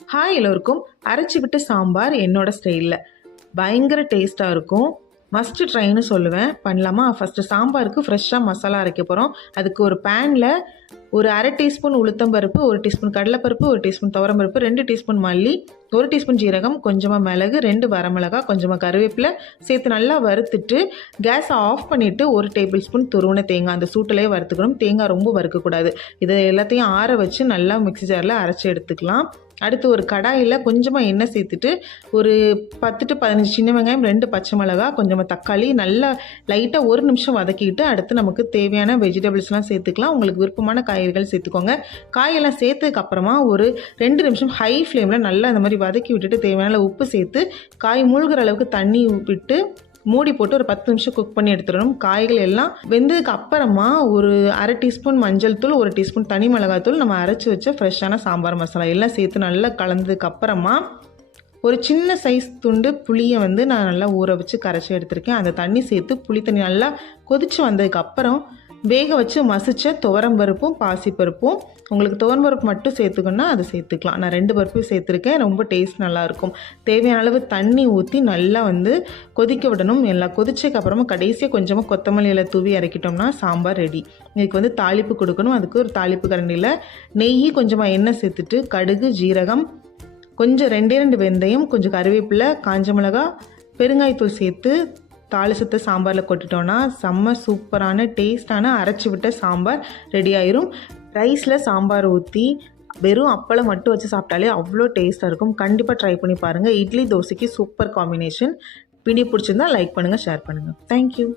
Hi எல்லோருக்கும். அரைச்சி விட்டு சாம்பார் என்னோட ஸ்டைலில் பயங்கர டேஸ்ட்டாக இருக்கும். மஸ்ட் ட்ரைன்னு சொல்லுவேன். பண்ணலாமா? ஃபஸ்ட்டு சாம்பாருக்கு ஃப்ரெஷ்ஷாக மசாலா அரைக்க போகிறோம். அதுக்கு ஒரு பேனில் ஒரு அரை டீஸ்பூன் உளுத்தம்பருப்பு, 1 டீஸ்பூன் கடலைப்பருப்பு, 1 டீஸ்பூன் துவரம்பருப்பு, 2 டீஸ்பூன் மல்லி, 1 டீஸ்பூன் ஜீரகம், கொஞ்சமாக மிளகு, 2 வரமிளகா, கொஞ்சமாக கருவேப்பிலை சேர்த்து நல்லா வறுத்துட்டு கேஸை ஆஃப் பண்ணிவிட்டு 1 டேபிள் ஸ்பூன் துருவன தேங்காய் அந்த சூட்டிலேயே வறுத்துக்கணும். தேங்காய் ரொம்ப வறுக்கக்கூடாது. இதை எல்லாத்தையும் ஆற வச்சு நல்லா மிக்ஸி ஜாரில் அரைச்சி எடுத்துக்கலாம். அடுத்து ஒரு கடாயில் கொஞ்சமாக எண்ணெய் சேர்த்துட்டு ஒரு 10 to 15 சின்ன வெங்காயம், 2 பச்சை மிளகா, கொஞ்சமாக தக்காளி நல்லா லைட்டாக 1 நிமிஷம் வதக்கிட்டு அடுத்து நமக்கு தேவையான வெஜிடபிள்ஸ்லாம் சேர்த்துக்கலாம். உங்களுக்கு விருப்பமான காய்கறிகள் சேர்த்துக்கோங்க. காயெல்லாம் சேர்த்ததுக்கப்புறமா ஒரு 2 நிமிஷம் ஹை ஃப்ளேமில் நல்லா இந்த மாதிரி வதக்கி விட்டுட்டு தேவையான உப்பு சேர்த்து காய் மூழ்கிற அளவுக்கு தண்ணி விட்டு மூடி போட்டு ஒரு 10 நிமிஷம் குக் பண்ணி எடுத்துடணும். காய்கள் எல்லாம் வெந்ததுக்கு அப்புறமா ஒரு அரை டீஸ்பூன் மஞ்சள் தூள், 1 டீஸ்பூன் தனி மிளகாத்தூள், நம்ம அரைச்சி வச்ச ஃப்ரெஷ்ஷான சாம்பார் மசாலா எல்லாம் சேர்த்து நல்லா கலந்ததுக்கு அப்புறமா ஒரு சின்ன சைஸ் துண்டு புளியை நான் நல்லா ஊற வச்சு கரைச்சி எடுத்திருக்கேன். அந்த தண்ணி சேர்த்து புளி தண்ணி நல்லா கொதிச்சு வந்ததுக்கப்புறம் வேக வச்சு மசிச்ச துவரம்பருப்பும் பாசிப்பருப்பும், உங்களுக்கு துவரம்பருப்பு மட்டும் சேர்த்துக்கணுன்னா அதை சேர்த்துக்கலாம். நான் 2 பருப்பையும் சேர்த்துருக்கேன். ரொம்ப டேஸ்ட் நல்லாயிருக்கும். தேவையான அளவு தண்ணி ஊற்றி நல்லா கொதிக்க விடணும். எல்லாம் கொதிச்சதுக்கப்புறமா கடைசியாக கொஞ்சமாக கொத்தமல்லி இலை தூவி இறக்கிட்டோம்னா சாம்பார் ரெடி. இதுக்கு தாளிப்பு கொடுக்கணும். அதுக்கு ஒரு தாளிப்பு கரண்டியில் நெய், கொஞ்சமாக எண்ணெய் சேர்த்துட்டு கடுகு, ஜீரகம், கொஞ்சம் 2 வெந்தயம், கொஞ்சம் கருவேப்பிலை, காஞ்ச மிளகா, பெருங்காயத்தூள் சேர்த்து தாளிசத்தை சாம்பாரில் கொட்டிட்டோன்னா செம்ம சூப்பரான டேஸ்டான அரைச்சி விட்ட சாம்பார் ரெடி ஆயிரும். ரைஸில் சாம்பார் ஊற்றி வெறும் அப்பளம் மட்டும் வச்சு சாப்பிட்டாலே அவ்வளோ டேஸ்ட்டாக இருக்கும். கண்டிப்பாக ட்ரை பண்ணி பாருங்கள். இட்லி தோசைக்கு சூப்பர் காம்பினேஷன். வீடியோ பிடிச்சிருந்தா லைக் பண்ணுங்கள், ஷேர் பண்ணுங்கள். தேங்க்யூ.